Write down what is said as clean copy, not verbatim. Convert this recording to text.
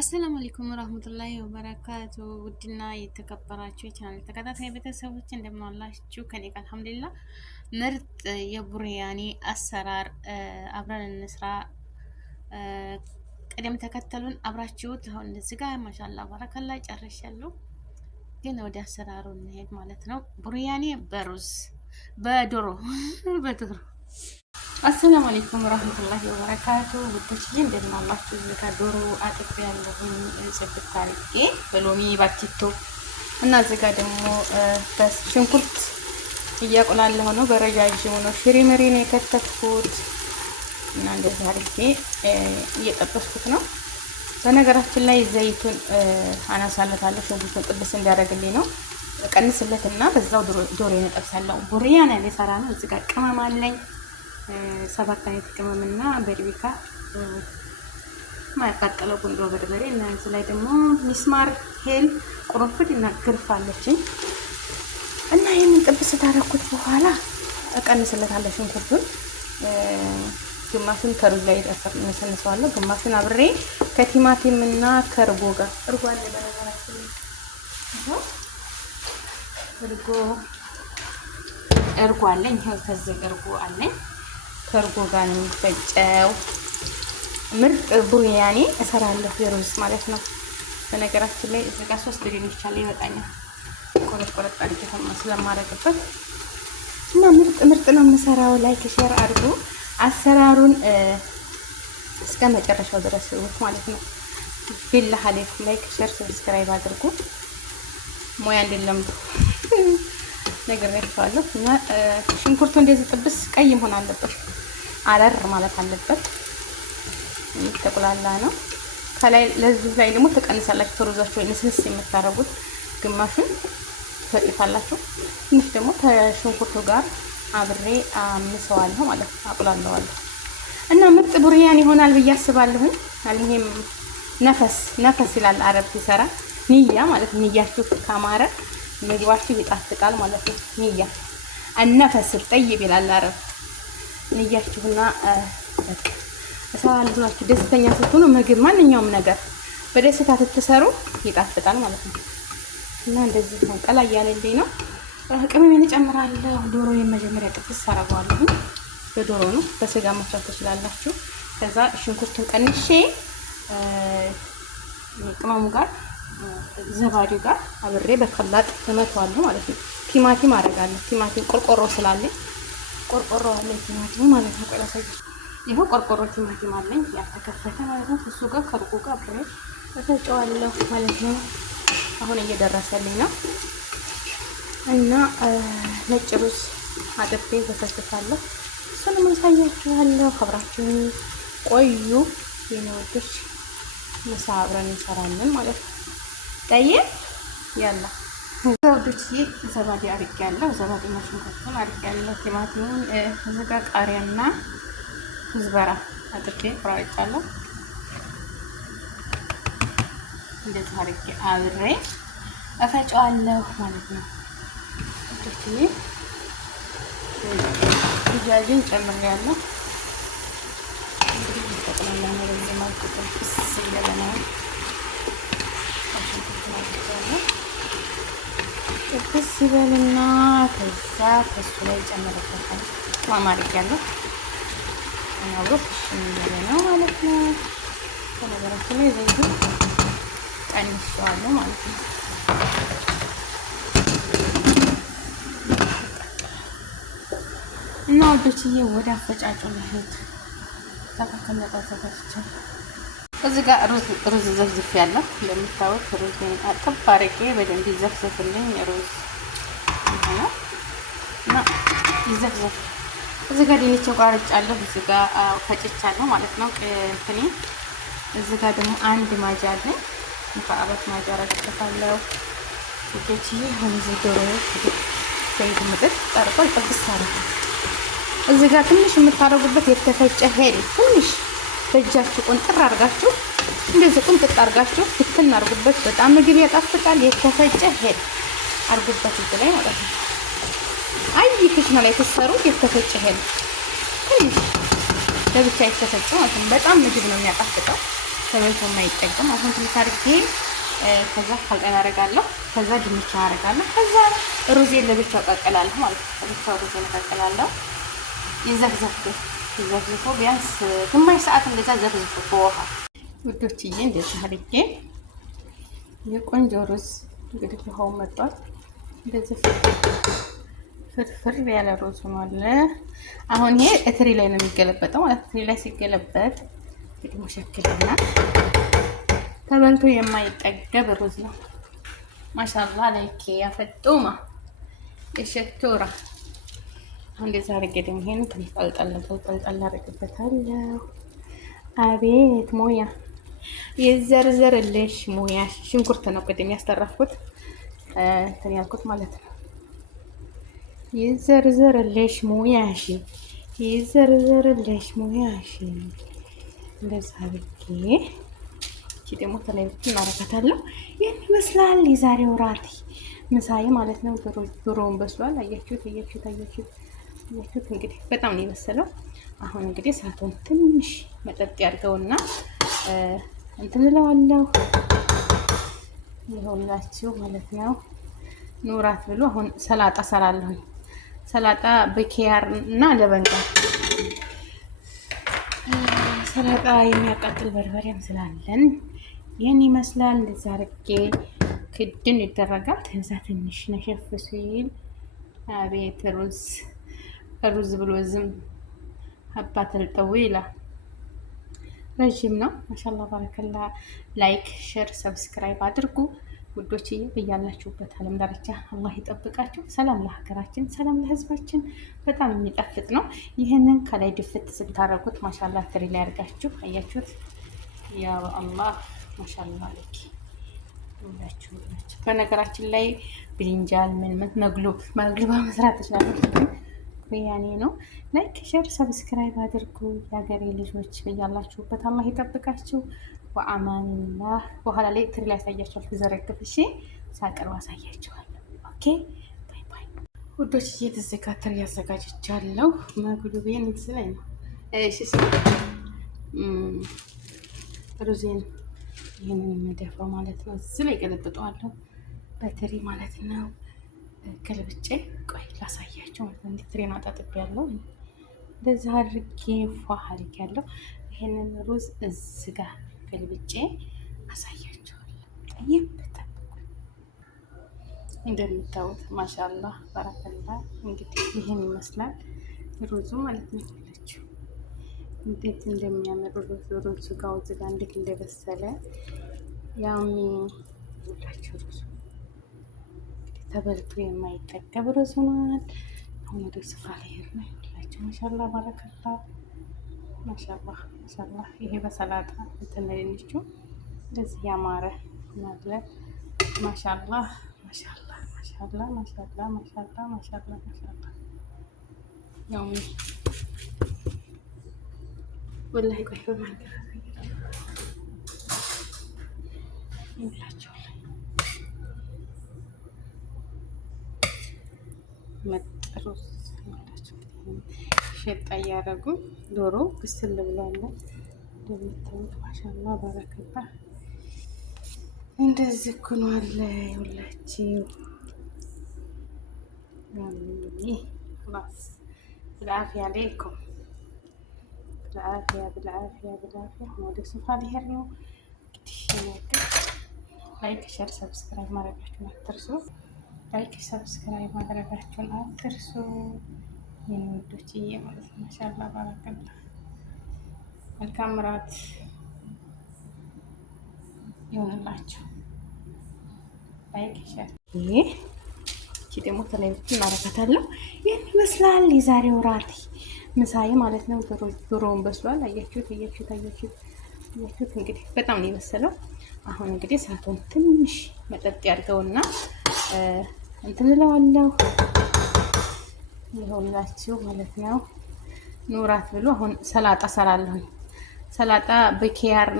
አሰላሙ አለይኩም ወራህመቱላሂ ወበረካቱ። ውድና የተከበራችሁ የቻናል ተከታታይ ቤተሰቦች እንደምን አላችሁ? ከኔ ጋር አልሐምዱሊላህ ምርጥ የቡርያኒ አሰራር አብረን እንስራ። ቅደም ተከተሉን አብራችሁት አሁን እዚህ ጋር ማሻአላህ ባረከላ ጨርሻለሁ። ግን ወደ አሰራሩ እንሄድ ማለት ነው። ቡርያኒ በሩዝ በዶሮ በዶሮ አሰላሙ አለይኩም ወራህመቱላሂ ወበረካቱ። ውዶችዬ እንደምን አላችሁ? እዚህ ዶሮ አጥቤ ያለሁኝ ጽድት አድርጌ በሎሚ ባቲቶ እና እዚህ ጋር ደግሞ በሽንኩርት እያቆላለሁ ነው። በረጃጅሙ ነው ሽሪምሪ ነው የከተፍኩት እና እንደዚህ አድርጌ እየጠበስኩት ነው። በነገራችን ላይ ዘይቱን አናሳለታለሁ ሽንኩርቱን ጥብስ እንዲያደርግልኝ ነው። ቀንስለትና በዛው ዶሮ እጠብሳለሁ። ቡርያኒ ልሰራ ነው። እዚህ ጋር ቅመም አለኝ 7 አይነት ቅመምና በርቢካ ማያቃጠለው ጉንዶ በርበሬ እና እዚህ ላይ ደግሞ ሚስማር ሄል ቁርንፍድ እና ግርፍ አለችኝ እና ይሄንን ጥብስ ታደረኩት በኋላ እቀንስለታለሁ ሽንኩርቱን ግማሹን ከሩዝ ላይ እነሰንሰዋለሁ፣ ግማሹን አብሬ ከቲማቲም እና ከእርጎ ጋር እርጎ አለ በነገራችን እርጎ አለኝ። ይሄው ከዚህ እርጎ አለኝ ከእርጎ ጋር ነው የሚፈጨው። ምርጥ ቡርያኒ እሰራለሁ የሩዝ ማለት ነው። በነገራችን ላይ እዚህ ጋር 3 ድንች አለ ይበቃኛል። ቆረጥ አድርጌ ስለማደርግበት እና ምርጥ ነው የምሰራው። ላይክ ሼር አድርጉ። አሰራሩን እስከ መጨረሻው ድረስ ይሁት ማለት ነው። ቢላህ አለይኩም ላይክ ሼር ሰብስክራይብ አድርጉ። ሙያ እንደለም ነግሬያችኋለሁ። እና ሽንኩርቱ እንደዚህ ጥብስ ቀይ መሆን አለበት፣ አረር ማለት አለበት። ተቆላላ ነው። ከላይ ለዚህ ላይ ደግሞ ተቀንሳላችሁ ተሩዛችሁ ወይ ንስንስ የምታረጉት ግማሹን ትፈጥፋላችሁ። ትንሽ ደግሞ ከሽንኩርቱ ጋር አብሬ አምሰዋለሁ ማለት ነው፣ አቁላለዋለሁ እና ምርጥ ቡርያኒ ይሆናል ብዬ አስባለሁ። አልሙሂም ነፈስ ይላል አረብ ሲሰራ ንያ ማለት ንያችሁ ካማረ ምግባችሁ ይጣፍጣል ማለት ነው። ንያ አነፈስ ጠይብ ይላል አረብ። ንያችሁና በቃ እሰራላችሁ። ደስተኛ ስትሆኑ ምግብ ማንኛውም ነገር በደስታ ስትሰሩ ይጣፍጣል ማለት ነው። እና እንደዚህ ነው ቀላ እያለልኝ ነው። ቅመሜን እጨምራለሁ። ዶሮ የመጀመሪያ ጥብስ አደርገዋለሁ። በዶሮ ነው፣ በስጋ መስራት ትችላላችሁ። ከዛ ሽንኩርቱን ቀንሼ ቅመሙ ጋር ዘባዴ ጋር አብሬ በከላጥ እመታዋለሁ ማለት ነው። ቲማቲም አደርጋለሁ። ቲማቲም ቆርቆሮ ስላለኝ ቆርቆሮ አለ ቲማቲም ማለት ነው። ቆላሳይ ይሄው ቆርቆሮ ቲማቲም አለኝ ያልተከፈተ ማለት ነው። እሱ ጋር ከርቁ ጋር አብሬ እፈጨዋለሁ ማለት ነው። አሁን እየደረሰልኝ ነው እና ነጭ ሩዝ አጥቤ ተፈትቻለሁ። እሱንም አሳያችኋለሁ። አብራችሁን ቆዩ የኔ ወዶች። ምሳ አብረን እንሰራለን ማለት ነው። ጠይብ ያላ ወዶች ዘባዴ አድርጌያለሁ። ዘባዴ ሽንኩርቱን አድርጌያለሁ። ቲማቲሙን እዚህ ጋር ቃሪያና ኩዝበራ አጥቤ ቆራርጫለሁ። እንደዚህ አድርጌ አብሬ እፈጨዋለሁ ማለት ነው። ወዶች ድጃጅን ጨምሬያለሁ። እንግዲህ ተቆላላ ነው ለዚህ ማለት ነው። ስለበና ጥብስ ይበልና ከዛ ከሱ ላይ ጨምረበታል። ማማሪክ ያለው አብሮ ፍሽን ነው ማለት ነው። በነገራችን ላይ ዘይቱን ቀንሼዋለሁ ማለት ነው። እና ወዶችዬ ወደ አፈጫጩ ልሄድ። ተከከለቀዘች እዚህ ጋር ሩዝ ዘፍዝፍ ያለው እንደምታዩት ሩዝን አጥብ አድርጌ በደንብ ይዘፍዘፍልኝ። ሩዝ እና ይዘፍዘፍ። እዚህ ጋር ድንችን ቆርጫለሁ። እዚህ ጋር ፈጭቻለሁ ማለት ነው። እንትኔ እዚህ ጋር ደግሞ አንድ ማጃ አለኝ። ሙካአበት ማጃ አረግበታለሁ። ውዶችዬ አሁን እዚህ ዶሮ ዘይት ምጥጥ ጠርቆ ጥብስ አደረኩ። እዚህ ጋር ትንሽ የምታደርጉበት የተፈጨ ሄል ትንሽ በእጃችሁ ቁንጥር አድርጋችሁ እንደዚህ ቁንጥር አድርጋችሁ ፍትን አድርጉበት። በጣም ምግብ ያጣፍጣል። የተፈጨ ሄል አድርጉበት እዚህ ላይ ማለት ነው። አይ ክሽና ላይ ተሰሩ የተፈጨ ሄል ትንሽ ለብቻ የተፈጨ ማለት ነው። በጣም ምግብ ነው የሚያጣፍጠው። ተበልቶ የማይጠቀም አሁን ትንሽ አድርጌ ከዛ ካልቀን አደርጋለሁ። ከዛ ድንች አደርጋለሁ። ከዛ ሩዜን ለብቻ ቀቅላለሁ ማለት ነው። ለብቻ ሩዜን ቀቅላለሁ። ይዘፍዝፎ ቢያንስ ግማሽ ሰዓት እንደዛ ዘፍዝፎ በውሃ ውዶችዬ፣ እንደዚህ አድርጌ የቆንጆ ሩዝ እንግዲህ ውሃው መጥቷል። እንደዚህ ፍርፍር ያለ ሩዝ ሆኗል። አሁን ይሄ እትሪ ላይ ነው የሚገለበጠው ማለት እትሪ ላይ ሲገለበጥ እንግዲህ ሙሸክልና ተበልቶ የማይጠገብ ሩዝ ነው። ማሻአላህ ላይክ ያፈጡማ የሸቶራ እንደዛ አድርጌ ደግሞ ይሄን ትንሽ ጠልጠል አደርግበታለሁ። አቤት ሙያ የዘርዘርልሽ ሙያ። ሽንኩርት ነው ቅድም ያስተረፍኩት እንትን ያልኩት ማለት ነው። የዘርዘርልሽ ሙያሽ፣ የዘርዘርልሽ ሙያሽ። እንደዛ አድርጌ እቺ ደግሞ ተላይ እናረጋታለሁ። ይሄን ይመስላል የዛሬው ራት ምሳዬ ማለት ነው። ዶሮውን በስሏል። አያችሁት? እንግዲህ በጣም ነው የበሰለው። አሁን እንግዲህ እሳቱን ትንሽ መጠጥ ያድርገውና እንትን እለዋለሁ። ይኸውላችሁ ማለት ነው። ኑራት ብሎ አሁን ሰላጣ ሰራለሁ። ሰላጣ በኪያር እና ለበንጋ ሰላጣ የሚያቃጥል በርበሬም ስላለን ይህን ይመስላል። እንደዛ አድርጌ ክድን ይደረጋል። ከዛ ትንሽ ነሸፍ ሲል አቤት ሩዝ ብሎ ዝም ሀባተል ጠዊላ ረዥም ነው። ማሻአላህ ባረከላ። ላይክ ሼር ሰብስክራይብ አድርጉ ውዶችዬ። በያላችሁበት ዓለም ዳርቻ አላህ ይጠብቃችሁ። ሰላም ለሀገራችን፣ ሰላም ለሕዝባችን። በጣም የሚጣፍጥ ነው። ይህንን ከላይ ድፍት ስታረጉት ማሻአላህ ትሪ ላይ አድርጋችሁ አያችሁት? ያ አላህ ማሻአላህ አለኪ ሁላችሁ። በነገራችን ላይ ብሪንጃል ምን መግሉባ መስራት ትችላላችሁ። ያኔ ነው። ላይክ ሼር ሰብስክራይብ አድርጉ የሀገሬ ልጆች። በያላችሁበት አላህ ይጠብቃችሁ። ወአማንላህ። በኋላ ላይ ትሪ ላይ ያሳያችኋል ተዘረግፍ። እሺ ሳቀርብ አሳያችኋለሁ። ኦኬ ባይ ባይ ውዶች። እየተዘጋተር ያዘጋጅቻለሁ። መግሉቤን ላይ ነው። እሺ ሩዜን ይሄንን መደፋው ማለት ነው። እዚህ ላይ ገለብጠዋለሁ በትሪ ማለት ነው። ገልብጬ ቆይ ላሳያችሁ ማለት ነው። ትሪን አጣጥቤያለሁ። እንደዚህ አድርጌ ፏ አድርጌያለሁ። ይሄንን ሩዝ እዚህ ጋር ገልብጬ አሳያችኋለሁ። ጠይብ ተጠብቁ። እንደምታዩት ማሻአላህ ባረከላ። እንግዲህ ይሄን ይመስላል ሩዙ ማለት ነው። ሁላችሁ እንዴት እንደሚያምር ሩዙ ጋር እዚህ ጋር እንዴት እንደበሰለ ያሚ ሁላችሁ ሩዙ ተበልቶ የማይጠገብ ሩዝ ሆኗል። አሁን ወደ ስፍራ ላይ ሄድ ነው ሁላችሁ። ማሻአላህ ባረከላ። ማሻአላህ ይሄ በሰላጣ ተነለንቹ እንደዚህ ያማረ ማለት ማሻአላህ ያው ወላሂ ቆይ በማንገራ ይላችሁ መጥሩስ ይላችሁ ሸጣ እያደረጉ ዶሮ ብስል ብሏል። እንደምታዩት ማሻአላህ ባረከላ። እንደዚህ ኩኗል ሁላችሁ። خلاص بالعافية عليكم بالعافية ወደ ሶፋ ሊሄድ ነው። ላይክ ሼር ሰብስክራይብ ማድረጋችሁን አትርሱ። የወዶችዬ ማለት ነው። ማሻአላህ ባረከላ። መልካም ራት ይሆንላችሁ። ላይክ ሼር እቺ ደግሞ ተለይ እናረጋታለሁ። ይሄን ይመስላል የዛሬው ራት ምሳዬ ማለት ነው። ዶሮውን በስሏል። አያችሁት? እንግዲህ በጣም ነው የበሰለው። አሁን እንግዲህ እሳቱን ትንሽ መጠጥ ያድርገውና እንትን እለዋለሁ። ይኸውላችሁ ማለት ነው። ኑራት ብሎ አሁን ሰላጣ ሰራለሁ። ሰላጣ በኪያር